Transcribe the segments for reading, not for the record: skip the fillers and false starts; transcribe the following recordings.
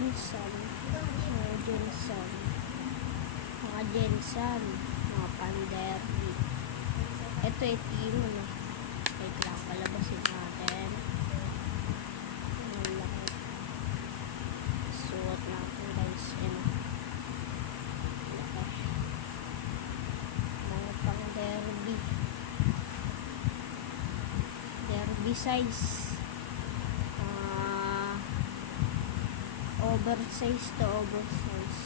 Jensen. Mga Jensen. Mga Panderby. Ito itim, ano. Wait lang, palabasin natin. Suot natin, guys. Ano. Mga Panderby. Derby size. Oversize to oversize.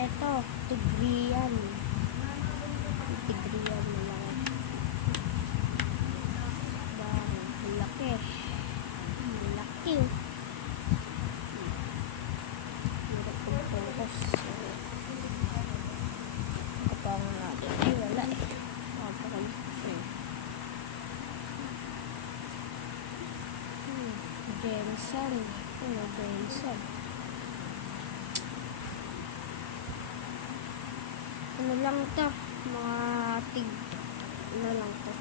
Ito, tigriyan. Tigriyan na lang. Malaki. Malaki. Hirap kong focus. Kapangan natin. Ay, wala eh. Jensen. Ano, Jensen? Ano lang to? Mga ano lang to?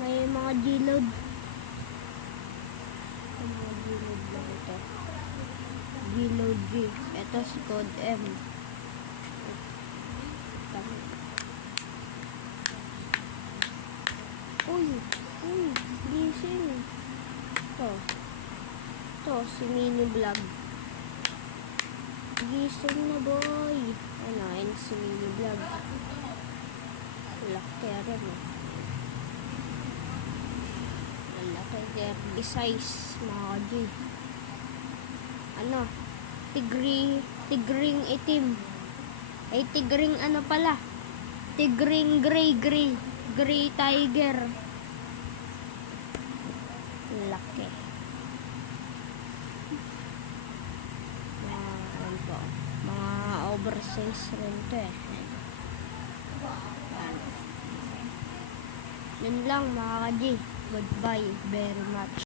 May mga gilod. Mga gilod lang ito. Gilod G. Ito si Code M. Uy, gising. Ito, si Mini Vlog. Gising na, boy. Ano, yun si Mini Vlog. Laki rin, eh. Laki, derby size, mga G. Ano, tigring itim. Ay, tigring ano pala. Tigring gray tiger. Laki. Mga oversize rin to eh. Yan lang mga ka-G. Goodbye very much.